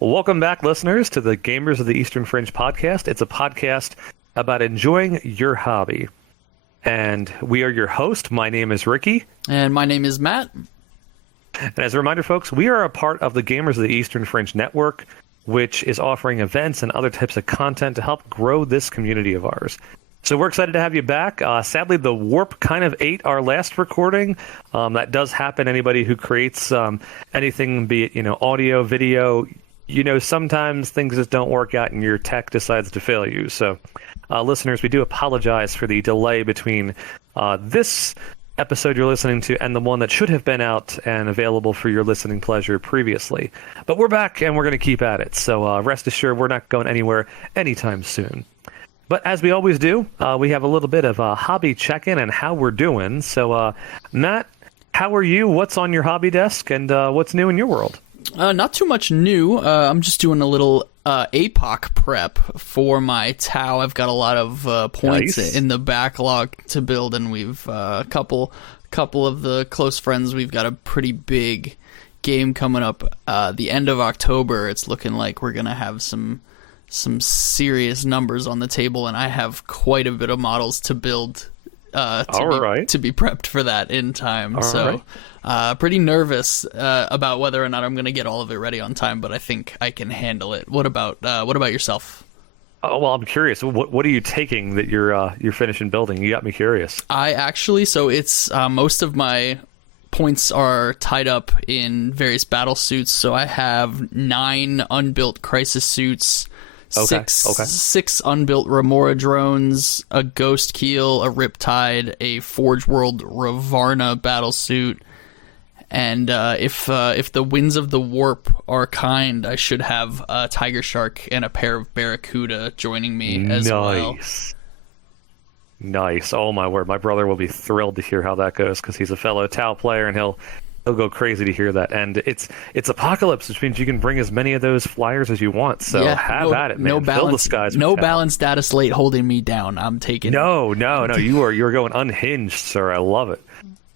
Well, welcome back, listeners, to the Gamers of the Eastern Fringe podcast. It's a podcast about enjoying your hobby. And we are your host. My name is Ricky. And my name is Matt. And as a reminder, folks, we are a part of the Gamers of the Eastern Fringe network, which is offering events and other types of content to help grow this community of ours. So we're excited to have you back. Sadly, the warp kind of ate our last recording. That does happen. Anybody who creates anything, be it audio, video, sometimes things just don't work out and your tech decides to fail you. So, listeners, we do apologize for the delay between this episode you're listening to and the one that should have been out and available for your listening pleasure previously. But we're back and we're going to keep at it. So rest assured, we're not going anywhere anytime soon. But as we always do, we have a little bit of a hobby check-in and how we're doing. So, Matt, how are you? What's on your hobby desk and what's new in your world? Not too much new. I'm just doing a little APOC prep for my Tau. I've got a lot of points in the backlog to build, and we've a couple of the close friends. We've got a pretty big game coming up the end of October. It's looking like we're gonna have some serious numbers on the table, and I have quite a bit of models to build to be prepped for that in time. Pretty nervous about whether or not I'm going to get all of it ready on time, but I think I can handle it. What about yourself? Oh, well, I'm curious. What are you taking that you're finishing building? You got me curious. So it's most of my points are tied up in various battle suits. So I have 9 unbuilt crisis suits. Six unbuilt Remora drones, a Ghost Keel, a Riptide, a Forge World Ravarna battlesuit, and if the winds of the warp are kind, I should have a Tiger Shark and a pair of Barracuda joining me as well. Nice. Oh my word, my brother will be thrilled to hear how that goes because he's a fellow Tau player and he'll go crazy to hear that. And it's Apocalypse, which means you can bring as many of those flyers as you want. So have at it, man. Fill the skies with talent. Balanced data slate holding me down. I'm taking No. You're going unhinged, sir. I love it.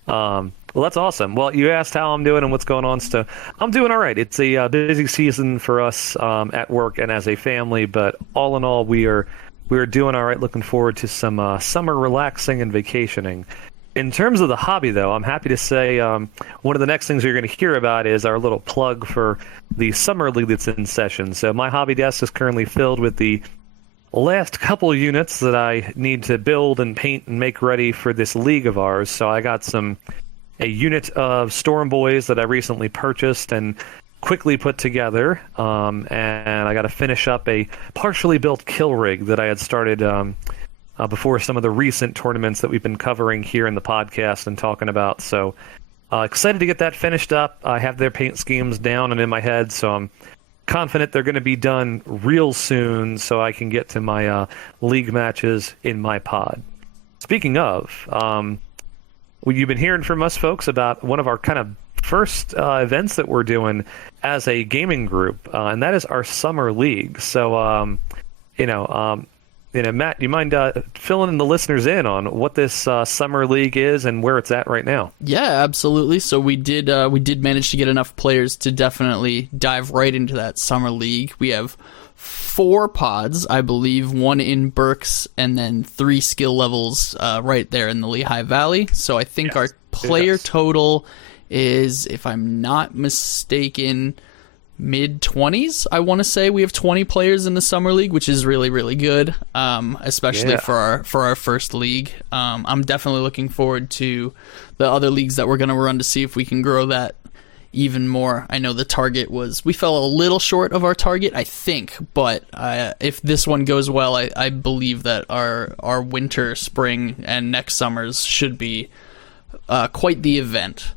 Well, that's awesome. Well, you asked how I'm doing and what's going on. So I'm doing all right. It's a busy season for us at work and as a family, but all in all, we are doing all right. Looking forward to some summer relaxing and vacationing. In terms of the hobby, though, I'm happy to say one of the next things you're going to hear about is our little plug for the summer league that's in session. So my hobby desk is currently filled with the last couple units that I need to build and paint and make ready for this league of ours. So I got a unit of Storm Boys that I recently purchased and quickly put together, and I got to finish up a partially built kill rig that I had started before some of the recent tournaments that we've been covering here in the podcast and talking about. So excited to get that finished up. I have their paint schemes down and in my head, so I'm confident they're going to be done real soon so I can get to my league matches in my pod. Speaking of, you've been hearing from us folks about one of our kind of first events that we're doing as a gaming group, and that is our summer league. So, Matt, you mind filling in the listeners in on what this summer league is and where it's at right now? Yeah, absolutely. So we did manage to get enough players to definitely dive right into that summer league. We have 4 pods, I believe, 1 in Berks, and then 3 skill levels right there in the Lehigh Valley. So I think our player total is, if I'm not mistaken, mid-20s. I want to say we have 20 players in the summer league, which is really, really good, especially for our first league. I'm definitely looking forward to the other leagues that we're going to run to see if we can grow that even more. I know the target we fell a little short of our target, I think, but if this one goes well, I believe that our winter, spring, and next summers should be quite the event.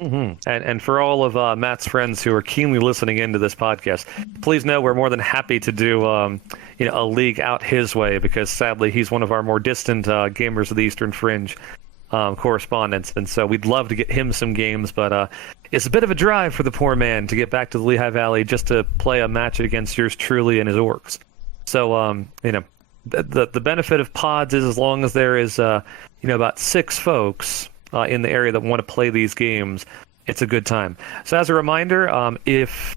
Mm-hmm. And for all of Matt's friends who are keenly listening into this podcast, please know we're more than happy to do a league out his way, because sadly he's one of our more distant Gamers of the Eastern Fringe correspondents, and so we'd love to get him some games, but it's a bit of a drive for the poor man to get back to the Lehigh Valley just to play a match against yours truly and his orcs. So the benefit of pods is, as long as there is about 6 folks in the area that want to play these games, it's a good time. So as a reminder, if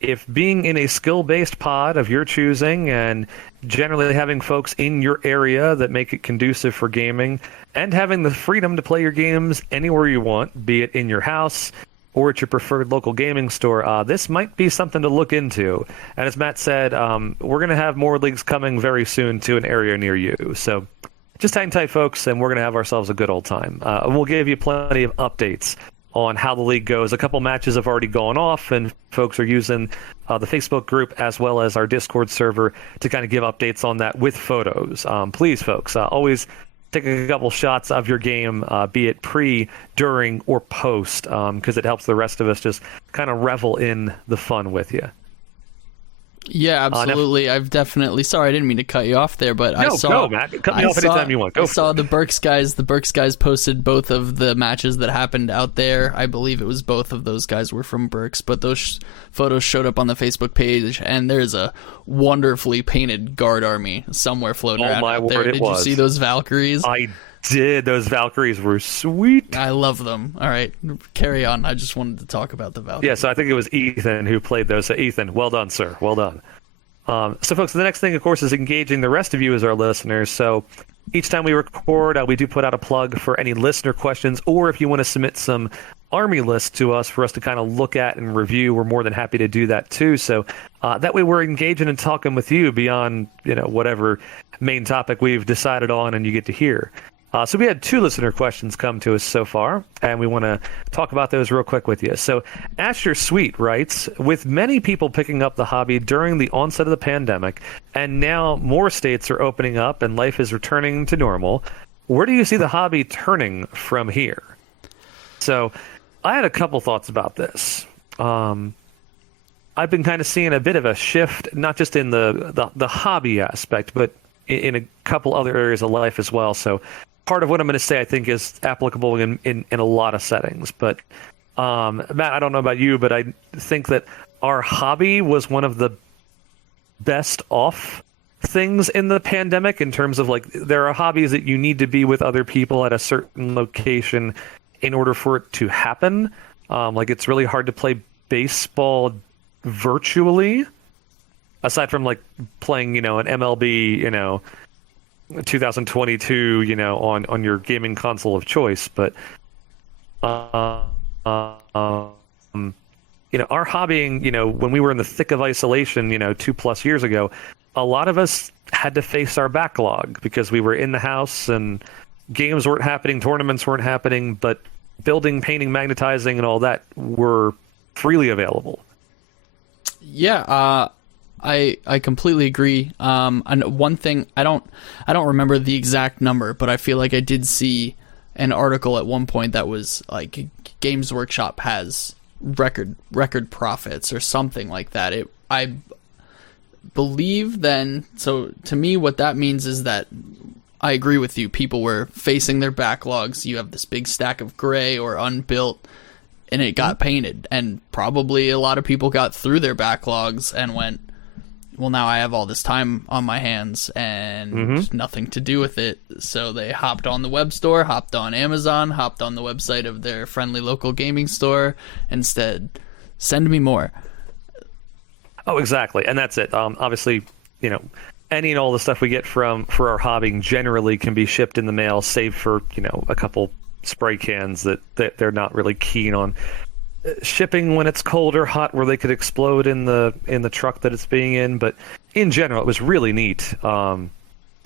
if being in a skill-based pod of your choosing and generally having folks in your area that make it conducive for gaming and having the freedom to play your games anywhere you want, be it in your house or at your preferred local gaming store, this might be something to look into. And as Matt said, we're going to have more leagues coming very soon to an area near you. So just hang tight, folks, and we're going to have ourselves a good old time. We'll give you plenty of updates on how the league goes. A couple matches have already gone off, and folks are using the Facebook group as well as our Discord server to kind of give updates on that with photos. Please, folks, always take a couple shots of your game, be it pre, during, or post, because it helps the rest of us just kind of revel in the fun with you. Yeah, absolutely. I've definitely. Sorry, I didn't mean to cut you off there, but I saw. Go, Matt. Cut me off anytime you want. Go. I saw the Burks guys. The Burks guys posted both of the matches that happened out there. I believe it was both of those guys were from Burks, but those photos showed up on the Facebook page, and there's a wonderfully painted guard army somewhere floating around out there. Did you see those Valkyries? I did. Those Valkyries were sweet. I love them. All right, carry on. I just wanted to talk about the Valkyries. Yeah, so I think it was Ethan who played those. So Ethan, well done, sir. Well done. So, folks, the next thing, of course, is engaging the rest of you as our listeners. So each time we record, we do put out a plug for any listener questions, or if you want to submit some army lists to us for us to kind of look at and review, we're more than happy to do that too. So that way we're engaging and talking with you beyond, whatever main topic we've decided on and you get to hear. So we had 2 listener questions come to us so far, and we want to talk about those real quick with you. So Asher Sweet writes, with many people picking up the hobby during the onset of the pandemic, and now more states are opening up and life is returning to normal, where do you see the hobby turning from here? So I had a couple thoughts about this. I've been kind of seeing a bit of a shift, not just in the hobby aspect, but in a couple other areas of life as well. So part of what I'm going to say, I think, is applicable in a lot of settings. But Matt, I don't know about you, but I think that our hobby was one of the best off things in the pandemic in terms of, like, there are hobbies that you need to be with other people at a certain location in order for it to happen. Like, it's really hard to play baseball virtually, aside from, like, playing, an MLB, 2022, on your gaming console of choice. But, our hobbying, when we were in the thick of isolation, 2+ years ago, a lot of us had to face our backlog because we were in the house and games weren't happening, tournaments weren't happening, but building, painting, magnetizing, and all that were freely available. Yeah, I completely agree. And one thing, I don't remember the exact number, but I feel like I did see an article at one point that was like Games Workshop has record profits or something like that. I believe then. So to me, what that means is that I agree with you. People were facing their backlogs. You have this big stack of gray or unbuilt, and it got painted. And probably a lot of people got through their backlogs and went, well, now I have all this time on my hands and nothing to do with it. So they hopped on the web store, hopped on Amazon, hopped on the website of their friendly local gaming store and said, send me more. Oh, exactly. And that's it. Obviously, any and all the stuff we get for our hobbying generally can be shipped in the mail, save for, a couple spray cans that they're not really keen on shipping when it's cold or hot, where they could explode in the truck that it's being in. But in general, it was really neat to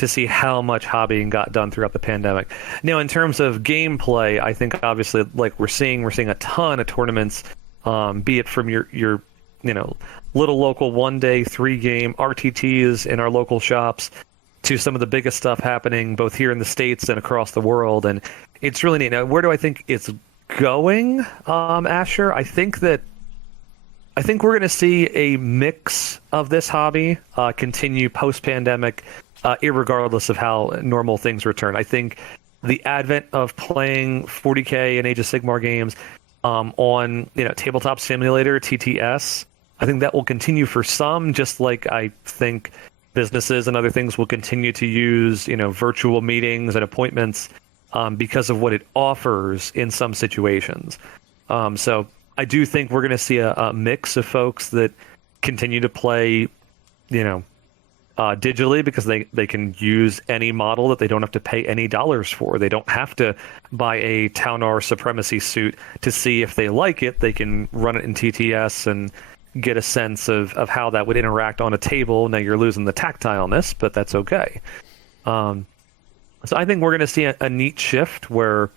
see how much hobbying got done throughout the pandemic. Now, in terms of gameplay, I think obviously, like we're seeing a ton of tournaments, be it from your little local 1-day 3-game RTTs in our local shops to some of the biggest stuff happening both here in the States and across the world. And it's really neat. Now, where do I think it's going, Asher? I think we're going to see a mix of this hobby continue post-pandemic, irregardless of how normal things return. I think the advent of playing 40K and Age of Sigmar games on Tabletop Simulator, TTS, I think that will continue for some, just like I think businesses and other things will continue to use virtual meetings and appointments because of what it offers in some situations. So I do think we're going to see a mix of folks that continue to play, digitally, because they can use any model that they don't have to pay any dollars for. They don't have to buy a Taunar Supremacy suit to see if they like it. They can run it in TTS and get a sense of how that would interact on a table. Now you're losing the tactileness, but that's okay. So I think we're going to see a neat shift where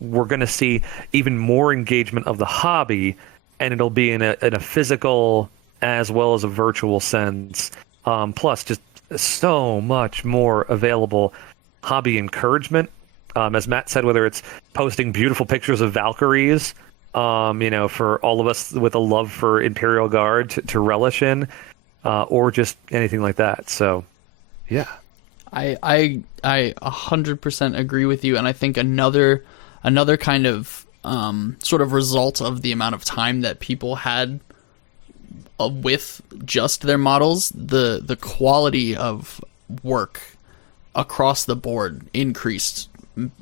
we're going to see even more engagement of the hobby, and it'll be in a physical as well as a virtual sense. Plus, just so much more available hobby encouragement. As Matt said, whether it's posting beautiful pictures of Valkyries, for all of us with a love for Imperial Guard to relish in, or just anything like that. So, yeah. I 100% agree with you, and I think another kind of sort of result of the amount of time that people had with just their models, the quality of work across the board increased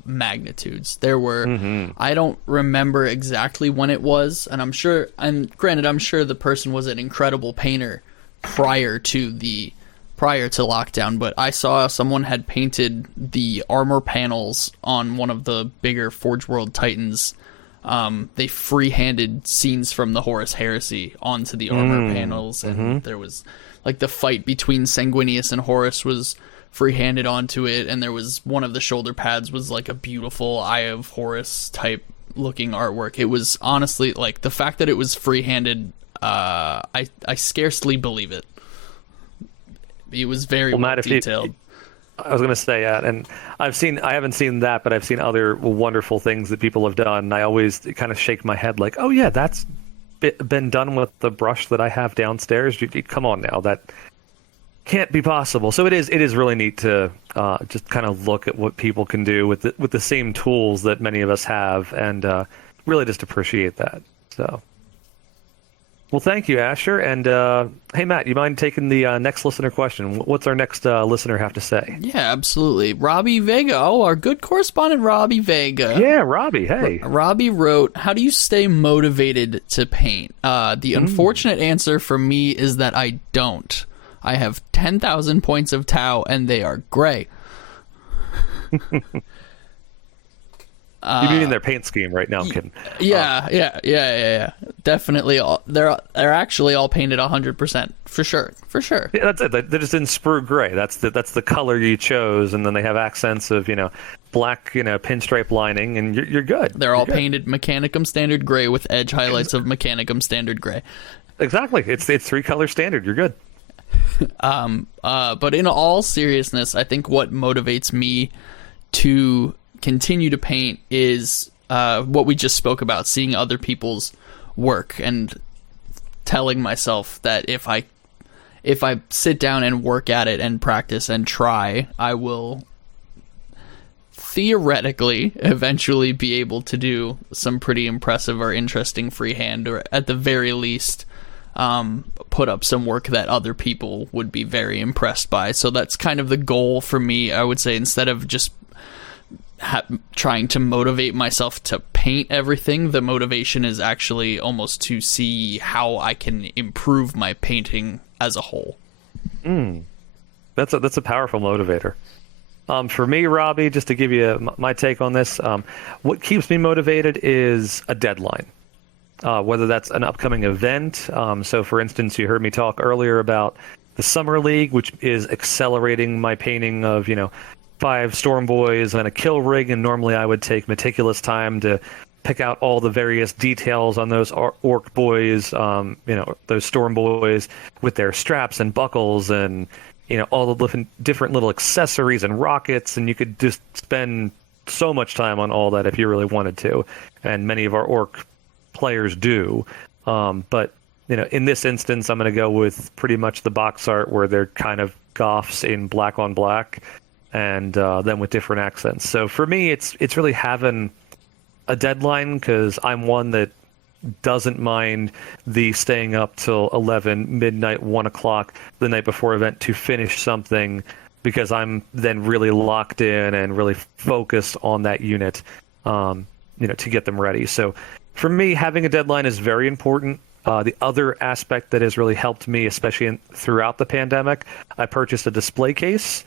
magnitudes. There were, I don't remember exactly when it was, and I'm sure the person was an incredible painter prior to lockdown, but I saw someone had painted the armor panels on one of the bigger Forge World Titans. They free-handed scenes from the Horus Heresy onto the armor panels, and there was like the fight between Sanguinius and Horus was free-handed onto it, and there was one of the shoulder pads was like a beautiful Eye of Horus type looking artwork. It was honestly, like, the fact that it was free-handed, I scarcely believe it. It was very well detailed. I was going to say that, and I haven't seen that, but I've seen other wonderful things that people have done. And I always kind of shake my head like, oh yeah, that's been done with the brush that I have downstairs. Come on now, that can't be possible. So it is really neat to just kind of look at what people can do with the same tools that many of us have, and really just appreciate that. So. Well, thank you, Asher. And hey, Matt, you mind taking the next listener question? What's our next listener have to say? Yeah, absolutely. Robbie Vega. Oh, our good correspondent, Robbie Vega. Yeah, Robbie. Hey. Robbie wrote, how do you stay motivated to paint? The unfortunate answer for me is that I don't. I have 10,000 points of Tau, and they are gray. You mean their paint scheme right now? I'm kidding. Yeah. Definitely, they're actually all painted 100% for sure. Yeah, that's it. They're just in sprue gray. That's the color you chose, and then they have accents of black pinstripe lining, and you're good. They're all painted Mechanicum standard gray with edge highlights of Mechanicum standard gray. Exactly. It's 3-color standard. You're good. But in all seriousness, I think what motivates me to continue to paint is what we just spoke about, seeing other people's work and telling myself that if I sit down and work at it and practice and try, I will theoretically eventually be able to do some pretty impressive or interesting freehand, or at the very least put up some work that other people would be very impressed by. So that's kind of the goal for me, I would say, instead of just trying to motivate myself to paint everything. The motivation is actually almost to see how I can improve my painting as a whole. That's a powerful motivator. For me, Robbie, just to give you my take on this, what keeps me motivated is a deadline. Whether that's an upcoming event. So, for instance, you heard me talk earlier about the Summer League, which is accelerating my painting of, 5 Storm Boys and a kill rig, and normally I would take meticulous time to pick out all the various details on those Orc Boys, those Storm Boys with their straps and buckles and, all the different little accessories and rockets, and you could just spend so much time on all that if you really wanted to, and many of our Orc players do. But, in this instance, I'm going to go with pretty much the box art where they're kind of goths in black on black, and then with different accents. So for me, it's really having a deadline, because I'm one that doesn't mind the staying up till 11, midnight, 1 o'clock the night before event to finish something, because I'm then really locked in and really focused on that unit, to get them ready. So for me, having a deadline is very important. The other aspect that has really helped me, especially throughout the pandemic, I purchased a display case.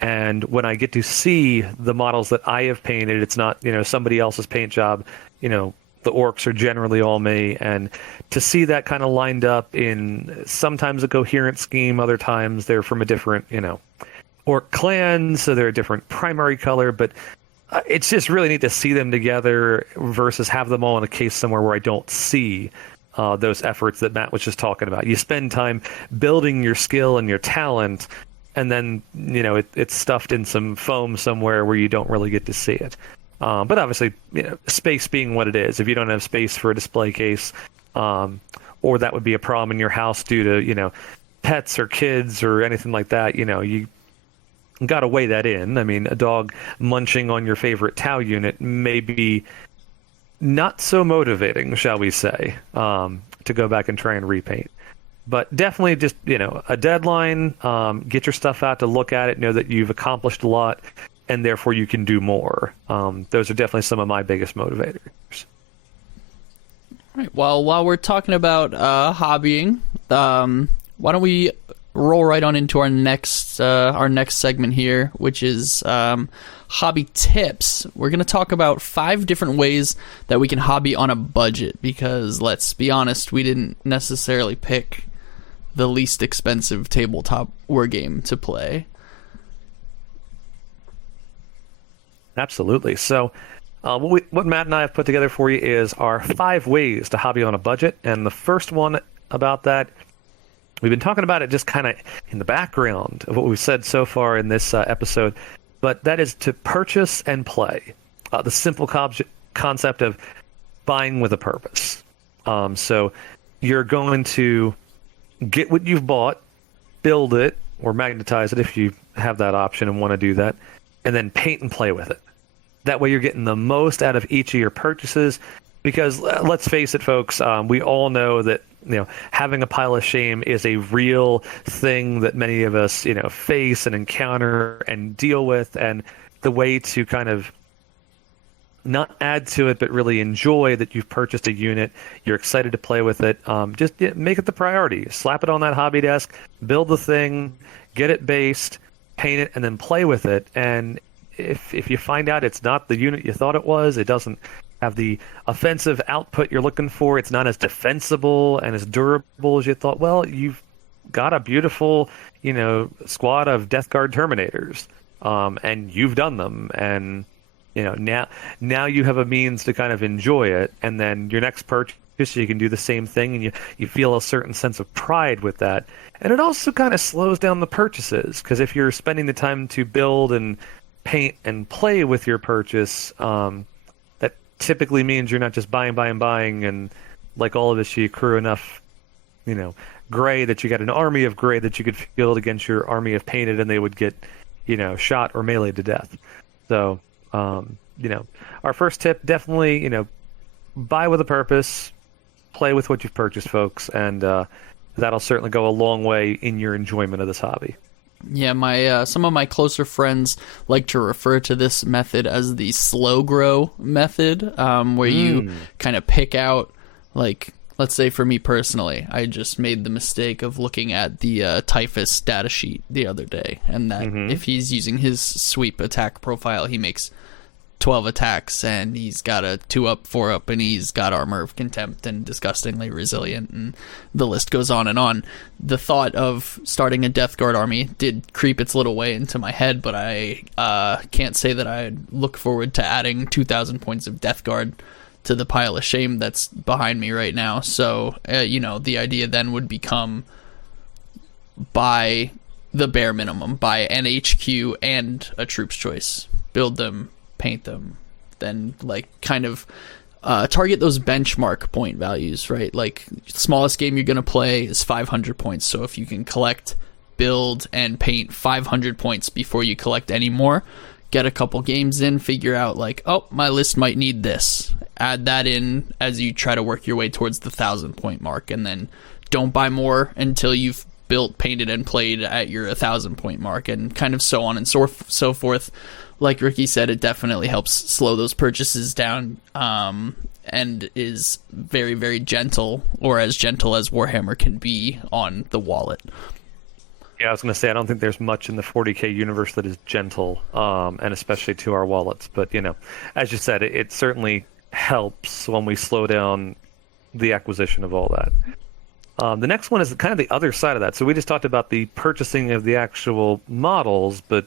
And when I get to see the models that I have painted, it's not, somebody else's paint job. The orcs are generally all me. And to see that kind of lined up in sometimes a coherent scheme, other times they're from a different, orc clan, so they're a different primary color. But it's just really neat to see them together versus have them all in a case somewhere where I don't see those efforts that Matt was just talking about. You spend time building your skill and your talent, and then it's stuffed in some foam somewhere where you don't really get to see it. But obviously, space being what it is, if you don't have space for a display case, or that would be a problem in your house due to pets or kids or anything like that, you got to weigh that in. I mean, a dog munching on your favorite Tau unit may be not so motivating, shall we say, to go back and try and repaint. But definitely just, a deadline, get your stuff out to look at it, know that you've accomplished a lot, and therefore you can do more. Those are definitely some of my biggest motivators. All right. Well, while we're talking about hobbying, why don't we roll right on into our next segment here, which is hobby tips. We're going to talk about 5 different ways that we can hobby on a budget, because let's be honest, we didn't necessarily pick the least expensive tabletop war game to play. Absolutely. So what Matt and I have put together for you is our 5 ways to hobby on a budget. And the first one about that, we've been talking about it just kind of in the background of what we've said so far in this episode, but that is to purchase and play. The simple concept of buying with a purpose. So you're going to get what you've bought, build it, or magnetize it if you have that option and want to do that, and then paint and play with it. That way you're getting the most out of each of your purchases, because let's face it, folks, we all know that having a pile of shame is a real thing that many of us face and encounter and deal with. And the way to kind of not add to it, but really enjoy that you've purchased a unit, you're excited to play with it, just make it the priority. Slap it on that hobby desk, build the thing, get it based, paint it, and then play with it. And if you find out it's not the unit you thought it was, it doesn't have the offensive output you're looking for, it's not as defensible and as durable as you thought, well, you've got a beautiful squad of Death Guard Terminators, and you've done them, and now you have a means to kind of enjoy it. And then your next purchase, you can do the same thing, and you feel a certain sense of pride with that. And it also kind of slows down the purchases, because if you're spending the time to build and paint and play with your purchase, that typically means you're not just buying, and like all of us, you accrue enough, gray that you got an army of gray that you could field against your army of painted, and they would get, shot or meleeed to death. So, our first tip, definitely, buy with a purpose, play with what you've purchased, folks, and that'll certainly go a long way in your enjoyment of this hobby. Yeah, my some of my closer friends like to refer to this method as the slow grow method, where you kind of pick out, like, let's say for me personally, I just made the mistake of looking at the Typhus data sheet the other day, and that if he's using his sweep attack profile, he makes 12 attacks, and he's got a 2-up, 4-up, and he's got Armor of Contempt and Disgustingly Resilient, and the list goes on and on. The thought of starting a Death Guard army did creep its little way into my head, but I can't say that I look forward to adding 2,000 points of Death Guard to the pile of shame that's behind me right now. So, the idea then would become buy the bare minimum, buy an HQ and a Troops Choice, build them, paint them, then kind of target those benchmark point values, right? Like, smallest game you're going to play is 500 points. So if you can collect, build, and paint 500 points before you collect any more, get a couple games in, figure out my list might need this. Add that in as you try to work your way towards the 1,000 point mark, and then don't buy more until you've built, painted, and played at your 1,000 point mark, and kind of so on and so forth. Like Ricky said, it definitely helps slow those purchases down, and is very, very gentle, or as gentle as Warhammer can be on the wallet. Yeah, I was going to say, I don't think there's much in the 40K universe that is gentle, and especially to our wallets. But, as you said, it certainly helps when we slow down the acquisition of all that. The next one is kind of the other side of that. So we just talked about the purchasing of the actual models, but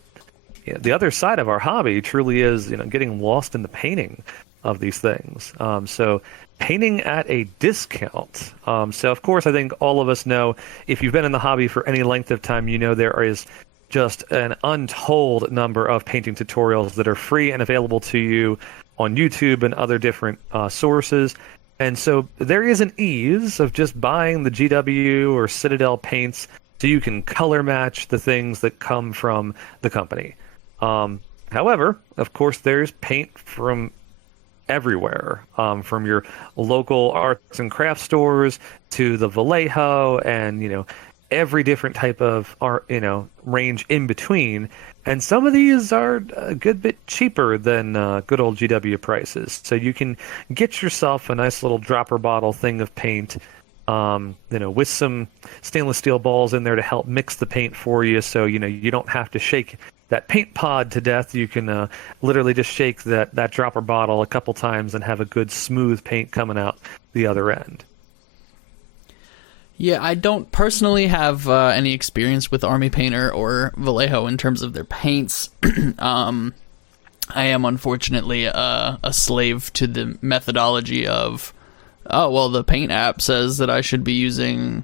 the other side of our hobby truly is, getting lost in the painting of these things. So painting at a discount. So of course, I think all of us know, if you've been in the hobby for any length of time, there is just an untold number of painting tutorials that are free and available to you on YouTube and other different sources. And so there is an ease of just buying the GW or Citadel paints so you can color match the things that come from the company. However, of course, there's paint from everywhere, from your local arts and crafts stores to the Vallejo and, every different type of art, range in between. And some of these are a good bit cheaper than good old GW prices. So you can get yourself a nice little dropper bottle thing of paint, with some stainless steel balls in there to help mix the paint for you. So, you don't have to shake that paint pod to death. You can literally just shake that dropper bottle a couple times and have a good smooth paint coming out the other end. Yeah, I don't personally have any experience with Army Painter or Vallejo in terms of their paints. I am unfortunately a slave to the methodology of, the paint app says that I should be using,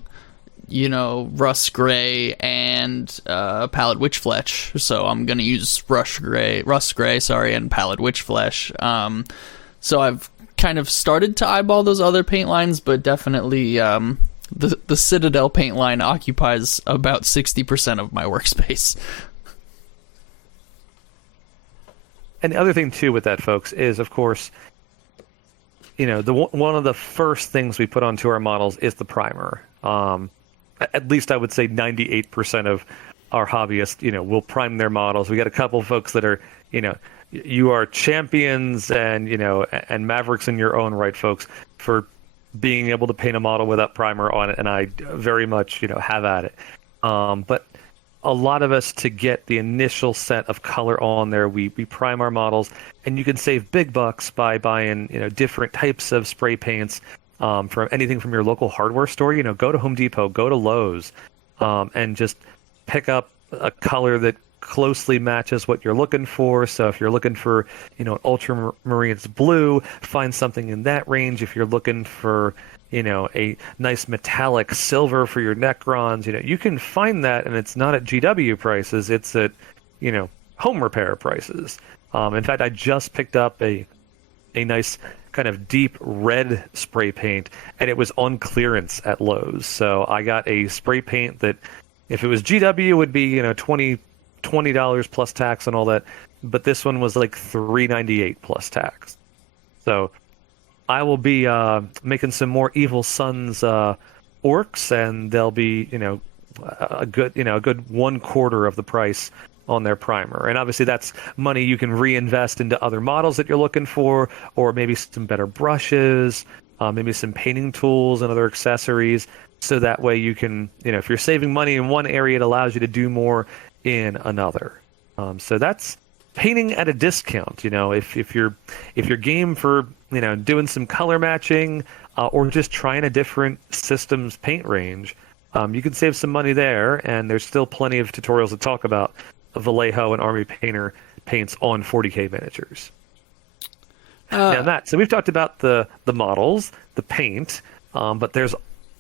rust gray and pallid witch flesh, so I'm gonna use rust gray, and pallid witch flesh. So I've kind of started to eyeball those other paint lines, but definitely the Citadel paint line occupies about 60% of my workspace. And the other thing too with that, folks, is of course, one of the first things we put onto our models is the primer. At least I would say 98% of our hobbyists, will prime their models. We got a couple of folks that are, you are champions and, and mavericks in your own right, folks, for being able to paint a model without primer on it. And I very much, have at it. But a lot of us, to get the initial set of color on there, we prime our models, and you can save big bucks by buying, different types of spray paints. From anything from your local hardware store, go to Home Depot, go to Lowe's, and just pick up a color that closely matches what you're looking for. So if you're looking for, an ultramarine blue, find something in that range. If you're looking for, a nice metallic silver for your Necrons, you can find that, and it's not at GW prices. It's at, home repair prices. In fact, I just picked up a nice kind of deep red spray paint, and it was on clearance at Lowe's. So I got a spray paint that, if it was GW, would be $20 plus tax and all that, but this one was like $3.98 plus tax. So I will be making some more Evil Sons orcs, and they'll be a good 1/4 of the price on their primer. And obviously that's money you can reinvest into other models that you're looking for, or maybe some better brushes, maybe some painting tools and other accessories. So that way you can, if you're saving money in one area, it allows you to do more in another. So that's painting at a discount. If you're game for, doing some color matching, or just trying a different systems paint range, you can save some money there. And there's still plenty of tutorials to talk about Vallejo and Army Painter paints on 40K miniatures. Now, Matt, so we've talked about the models, the paint, but there's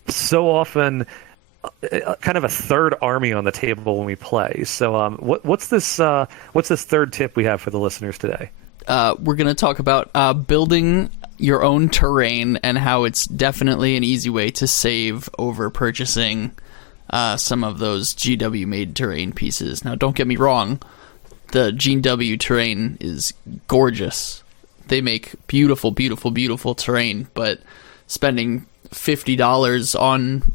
so often kind of a third army on the table when we play. So what's this third tip we have for the listeners today? We're going to talk about building your own terrain, and how it's definitely an easy way to save over purchasing some of those GW made terrain pieces. Now, don't get me wrong, the GW terrain is gorgeous. They make beautiful, beautiful, beautiful terrain, but spending $50 on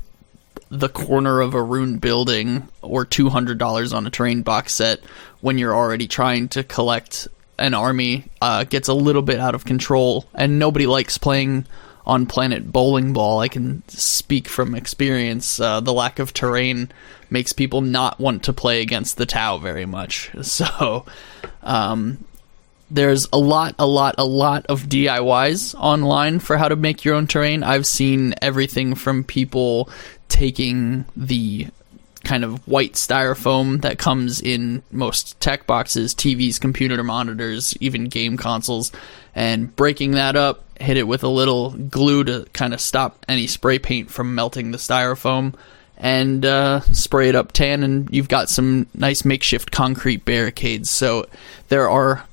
the corner of a ruined building or $200 on a terrain box set when you're already trying to collect an army gets a little bit out of control, and nobody likes playing on Planet Bowling Ball. I can speak from experience. The lack of terrain makes people not want to play against the Tau very much. So there's a lot of DIYs online for how to make your own terrain. I've seen everything from people taking the kind of white styrofoam that comes in most tech boxes, TVs, computer monitors, even game consoles, and breaking that up, hit it with a little glue to kind of stop any spray paint from melting the styrofoam, and spray it up tan, and you've got some nice makeshift concrete barricades. So there are,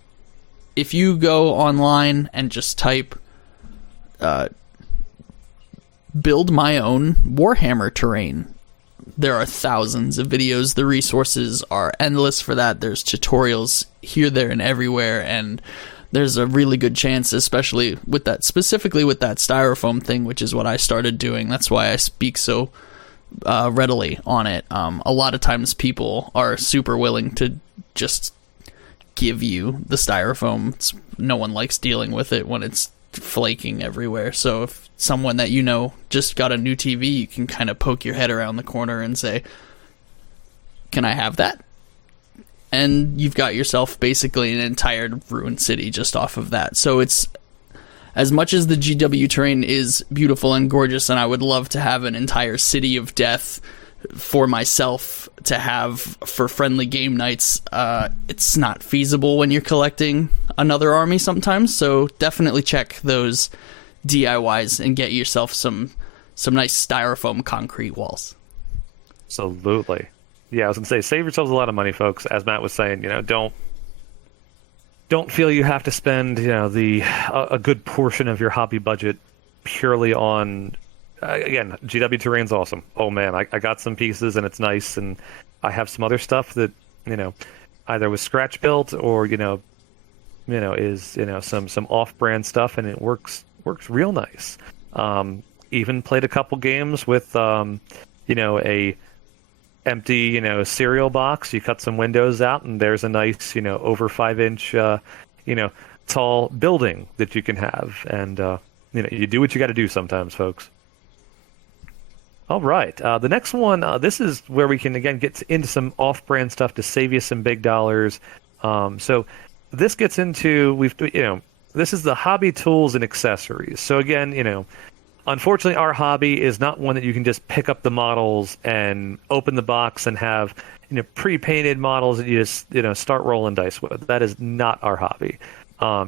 if you go online and just type build my own Warhammer terrain, there are thousands of videos. The resources are endless for that. There's tutorials here, there, and everywhere, and there's a really good chance, especially with that, specifically with that styrofoam thing, which is what I started doing. That's why I speak so readily on it. A lot of times people are super willing to just give you the styrofoam. No one likes dealing with it when it's flaking everywhere. So if someone that you know just got a new TV, you can kind of poke your head around the corner and say, can I have that? And you've got yourself basically an entire ruined city just off of that. So it's, as much as the GW terrain is beautiful and gorgeous, and I would love to have an entire city of death for myself to have for friendly game nights, it's not feasible when you're collecting another army sometimes. So definitely check those DIYs and get yourself some nice styrofoam concrete walls. Absolutely. Yeah, I was gonna say, save yourselves a lot of money, folks. As Matt was saying, don't feel you have to spend a good portion of your hobby budget purely on. Again, GW terrain's awesome. Oh man, I got some pieces and it's nice, and I have some other stuff that either was scratch built or is some off-brand stuff, and it works real nice. Even played a couple games with a empty cereal box. You cut some windows out, and there's a nice over 5-inch tall building that you can have, and you do what you got to do sometimes, folks. All right. The next one, this is where we can, again, get into some off-brand stuff to save you some big dollars. So this gets into, this is the hobby tools and accessories. So again, unfortunately, our hobby is not one that you can just pick up the models and open the box and have, pre-painted models that you just, start rolling dice with. That is not our hobby.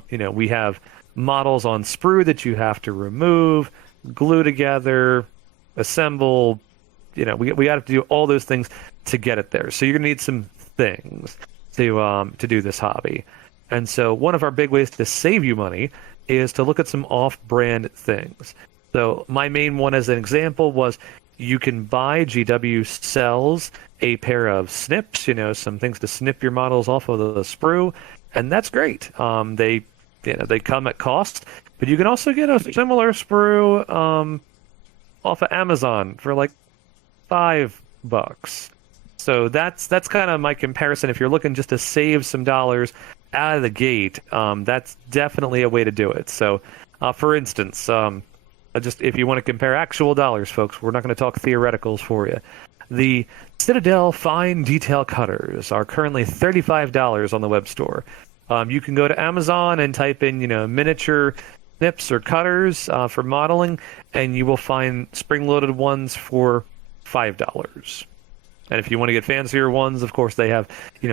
We have models on sprue that you have to remove, glue together, assemble. We got to do all those things to get it there. So you're gonna need some things to do this hobby. And so one of our big ways to save you money is to look at some off-brand things. So my main one as an example was, you can buy, GW sells a pair of snips, some things to snip your models off of the sprue, and that's great. They come at cost, but you can also get a similar sprue off of Amazon for like $5. So that's kind of my comparison. If you're looking just to save some dollars out of the gate, that's definitely a way to do it. So, for instance, just if you want to compare actual dollars, folks, we're not going to talk theoreticals for you. The Citadel Fine Detail Cutters are currently $35 on the web store. You can go to Amazon and type in, miniature snips or cutters for modeling, and you will find spring-loaded ones for $5. And if you want to get fancier ones, of course, they have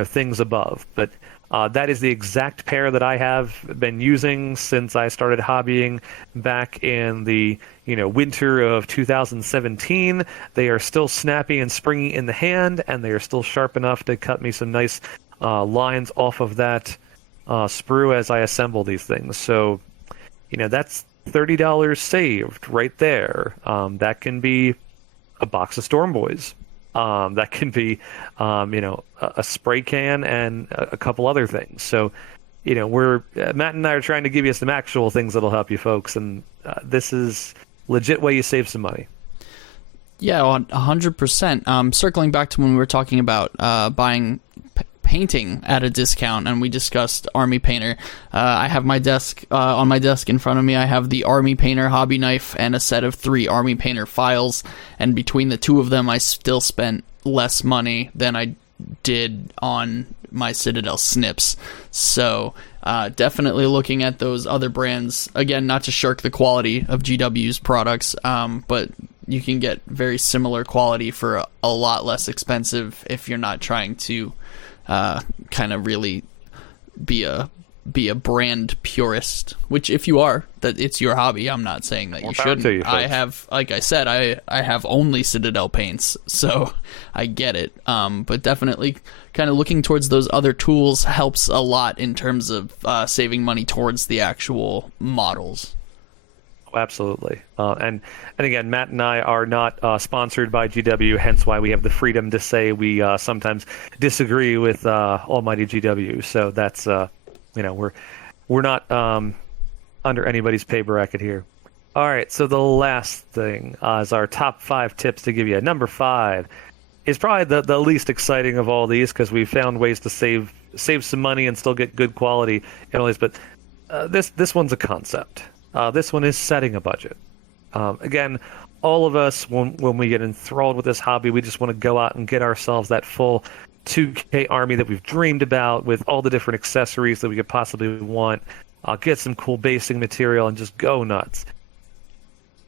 things above. But that is the exact pair that I have been using since I started hobbying back in the winter of 2017. They are still snappy and springy in the hand, and they are still sharp enough to cut me some nice lines off of that sprue as I assemble these things. So that's $30 saved right there. That can be a box of Storm Boys. That can be, a spray can and a couple other things. So, Matt and I are trying to give you some actual things that'll help you folks, and this is legit way you save some money. Yeah, 100%. Circling back to when we were talking about buying painting at a discount, and we discussed Army Painter. I have my desk on my desk in front of me. I have the Army Painter hobby knife and a set of 3 Army Painter files, and between the 2 of them, I still spent less money than I did on my Citadel snips. So definitely looking at those other brands, again, not to shirk the quality of GW's products, but you can get very similar quality for a lot less expensive if you're not trying to kind of really be a brand purist, which if you are, that it's your hobby. I'm not saying that you shouldn't. I have, like I said, I have only Citadel paints, so I get it. But definitely kind of looking towards those other tools helps a lot in terms of saving money towards the actual models. Absolutely. And again, Matt and I are not sponsored by GW, hence why we have the freedom to say we sometimes disagree with Almighty GW. So that's we're not under anybody's pay bracket here. All right. So the last thing is our top 5 tips to give you. Number 5 is probably the least exciting of all these because we found ways to save some money and still get good quality and all these. But this one's a concept. This one is setting a budget. Again, all of us, when we get enthralled with this hobby, we just want to go out and get ourselves that full 2K army that we've dreamed about with all the different accessories that we could possibly want, get some cool basing material, and just go nuts.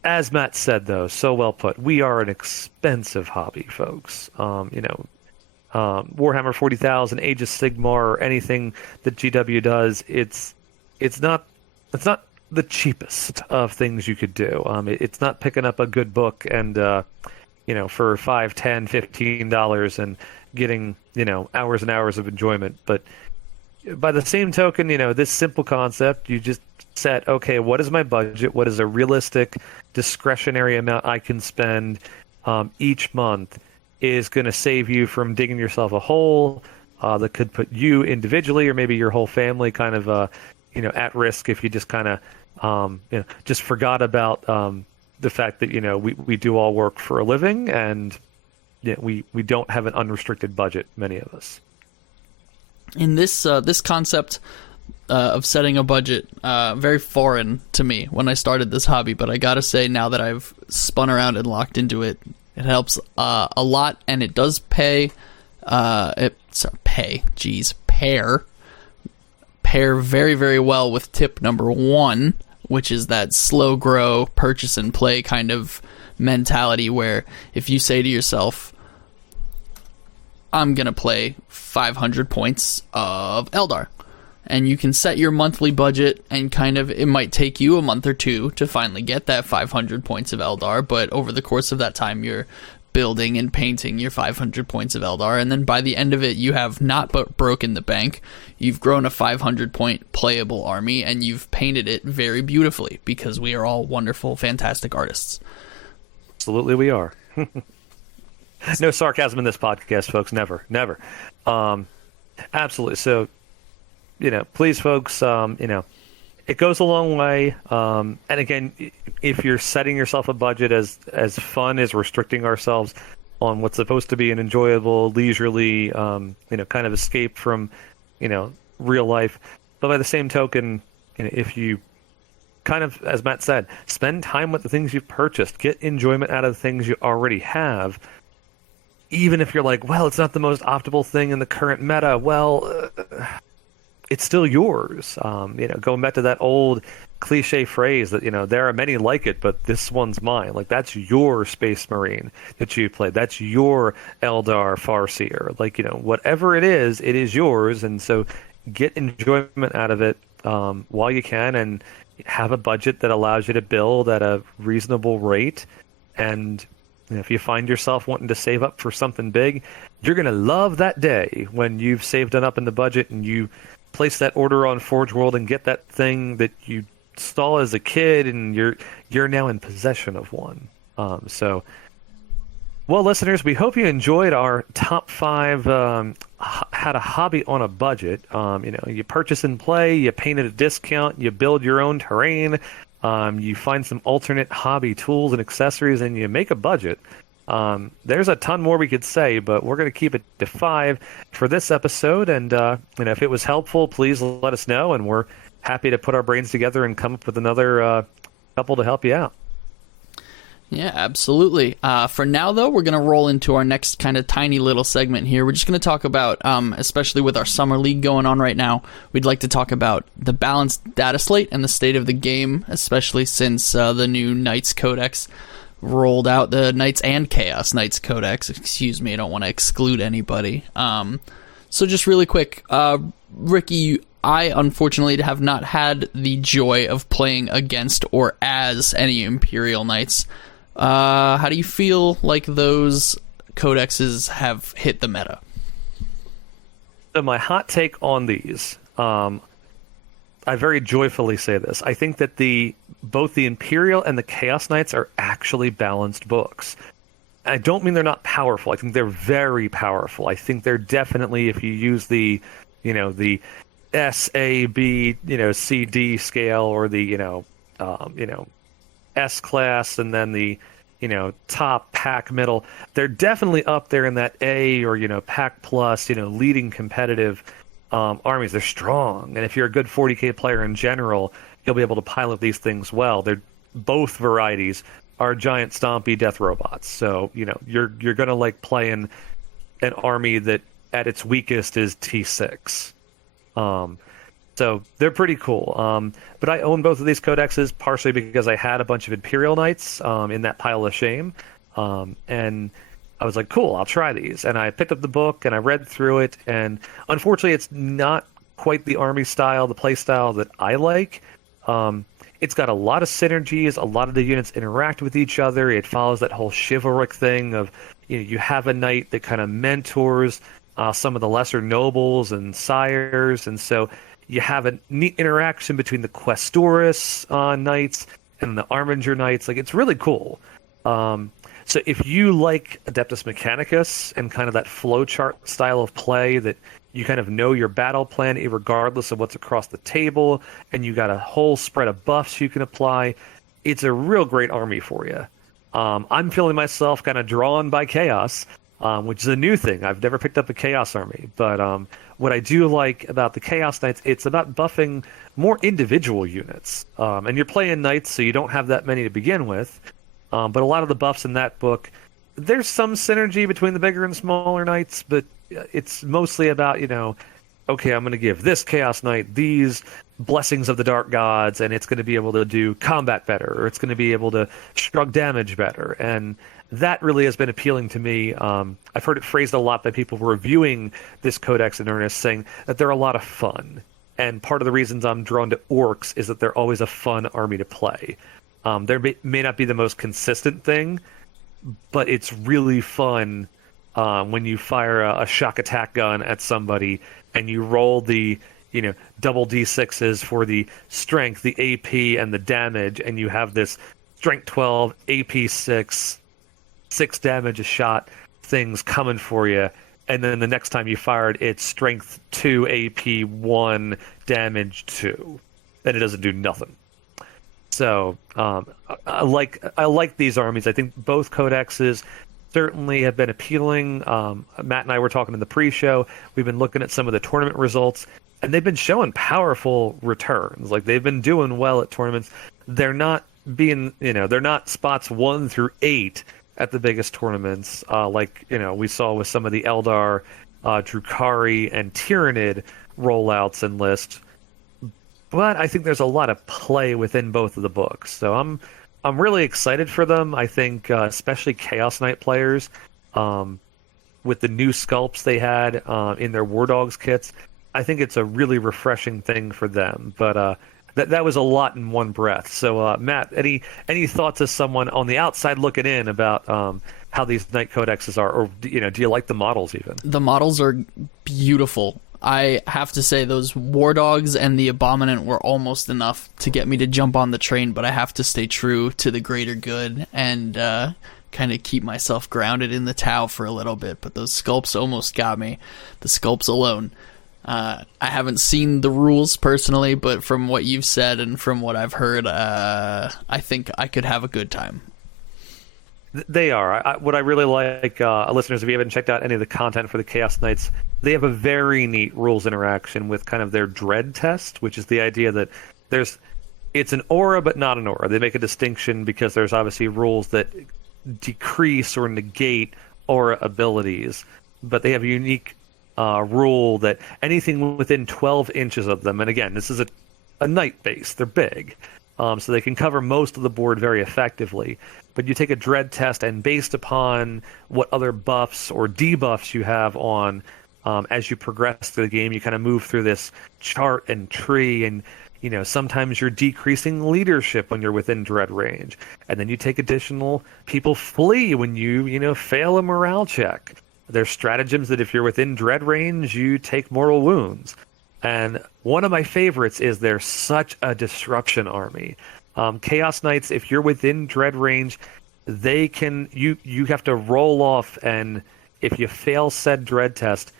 As Matt said, though, so well put, we are an expensive hobby, folks. Warhammer 40,000, Age of Sigmar, or anything that GW does, it's not the cheapest of things you could do. It's not picking up a good book and for $5, $10, $15 and getting hours and hours of enjoyment. But by the same token, this simple concept, you just set, okay, what is my budget? What is a realistic discretionary amount I can spend each month is going to save you from digging yourself a hole that could put you individually or maybe your whole family kind of at risk if you just kind of just forgot about the fact that we do all work for a living and we don't have an unrestricted budget, many of us. In this concept of setting a budget, very foreign to me when I started this hobby, but I gotta say now that I've spun around and locked into it, it helps a lot, and it does pair very, very well with tip number 1, which is that slow grow, purchase and play kind of mentality where if you say to yourself, I'm going to play 500 points of Eldar, and you can set your monthly budget and it might take you a month or 2 to finally get that 500 points of Eldar, but over the course of that time you're building and painting your 500 points of Eldar, and then by the end of it you have not but broken the bank. You've grown a 500 point playable army and you've painted it very beautifully because we are all wonderful, fantastic artists. Absolutely we are. No sarcasm in this podcast, folks. Never. Absolutely. So please, folks, it goes a long way. And again, if you're setting yourself a budget as fun as restricting ourselves on what's supposed to be an enjoyable, leisurely, kind of escape from, real life. But by the same token, if you kind of, as Matt said, spend time with the things you've purchased, get enjoyment out of the things you already have, even if you're like, well, it's not the most optimal thing in the current meta. Well, it's still yours. Going back to that old cliche phrase that, there are many like it, but this one's mine. Like, that's your Space Marine that you played. That's your Eldar Farseer. Like, whatever it is yours. And so get enjoyment out of it while you can, and have a budget that allows you to build at a reasonable rate. And if you find yourself wanting to save up for something big, you're going to love that day when you've saved it up in the budget and you place that order on Forge World and get that thing that you saw as a kid, and you're now in possession of one. Well, listeners, we hope you enjoyed our top 5 how to hobby on a budget. You purchase and play, you paint at a discount, you build your own terrain, you find some alternate hobby tools and accessories, and you make a budget. There's a ton more we could say, but we're going to keep it to 5 for this episode. And if it was helpful, please let us know, and we're happy to put our brains together and come up with another couple to help you out. Yeah, absolutely. For now, though, we're going to roll into our next kind of tiny little segment here. We're just going to talk about, especially with our Summer League going on right now, we'd like to talk about the balanced data slate and the state of the game, especially since the new Knights Codex rolled out, the Knights and Chaos Knights Codex. Excuse me, I don't want to exclude anybody. So just really quick, Ricky, I unfortunately have not had the joy of playing against or as any Imperial Knights. How do you feel like those codexes have hit the meta? So my hot take on these, I very joyfully say this. I think that both the Imperial and the Chaos Knights are actually balanced books. I don't mean they're not powerful. I think they're very powerful. I think they're definitely, if you use the S, A, B, C, D scale, or the, S class, and then the, top pack middle, they're definitely up there in that A or, pack plus, leading competitive armies. They're strong. And if you're a good 40K player in general, you'll be able to pilot these things well. They're both varieties are giant stompy death robots. So, you're going to like playing an army that at its weakest is T6. So they're pretty cool. But I own both of these codexes partially because I had a bunch of Imperial Knights in that pile of shame. And I was like, cool, I'll try these. And I picked up the book and I read through it. And unfortunately, it's not quite the army style, the play style that I like. It's got a lot of synergies. A lot of the units interact with each other. It follows that whole chivalric thing of, you have a knight that kind of mentors some of the lesser nobles and sires. And so you have a neat interaction between the Questoris knights and the Arminger knights. Like, it's really cool. So if you like Adeptus Mechanicus and kind of that flowchart style of play, that you kind of know your battle plan regardless of what's across the table, and you got a whole spread of buffs you can apply, it's a real great army for you. I'm feeling myself kind of drawn by Chaos, which is a new thing. I've never picked up a Chaos army, but what I do like about the Chaos Knights, it's about buffing more individual units. And you're playing Knights, so you don't have that many to begin with. But a lot of the buffs in that book, there's some synergy between the bigger and smaller Knights, but it's mostly about, okay, I'm going to give this Chaos Knight these blessings of the Dark Gods, and it's going to be able to do combat better, or it's going to be able to shrug damage better. And that really has been appealing to me. I've heard it phrased a lot by people reviewing this codex in earnest, saying that they're a lot of fun. And part of the reasons I'm drawn to orcs is that they're always a fun army to play. They may not be the most consistent thing, but it's really fun when you fire a shock attack gun at somebody and you roll the double D6s for the strength, the AP, and the damage, and you have this strength 12, AP 6 damage a shot things coming for you, and then the next time you fired, it's strength 2, AP 1, damage 2, and it doesn't do nothing. So I like these armies. I think both codexes certainly have been appealing. Matt and I were talking in the pre-show. We've been looking at some of the tournament results, and they've been showing powerful returns. Like, they've been doing well at tournaments. They're not being, they're not spots 1 through 8 at the biggest tournaments, like we saw with some of the Eldar, Drukhari, and Tyrannid rollouts and lists. But I think there's a lot of play within both of the books, so I'm really excited for them. I think especially Chaos Knight players, with the new sculpts they had in their War Dogs kits, I think it's a really refreshing thing for them. But that was a lot in one breath. So Matt, any thoughts as someone on the outside looking in about how these Knight codexes are, or do you like the models even? The models are beautiful. I have to say those War Dogs and the Abominant were almost enough to get me to jump on the train, but I have to stay true to the greater good and kind of keep myself grounded in the Tau for a little bit. But those sculpts almost got me. The sculpts alone. I haven't seen the rules personally, but from what you've said and from what I've heard, I think I could have a good time. They are. What I really like, listeners, if you haven't checked out any of the content for the Chaos Knights, they have a very neat rules interaction with kind of their dread test, which is the idea that it's an aura but not an aura. They make a distinction because there's obviously rules that decrease or negate aura abilities, but they have a unique rule that anything within 12 inches of them, and again, this is a knight base, they're big, so they can cover most of the board very effectively. But you take a dread test, and based upon what other buffs or debuffs you have on as you progress through the game, you kind of move through this chart and tree, and sometimes you're decreasing leadership when you're within dread range, and then you take additional people flee when you fail a morale check. There's stratagems that if you're within dread range, you take mortal wounds. And one of my favorites is they're such a disruption army. Chaos Knights, if you're within dread range, you have to roll off, and if you fail said dread test,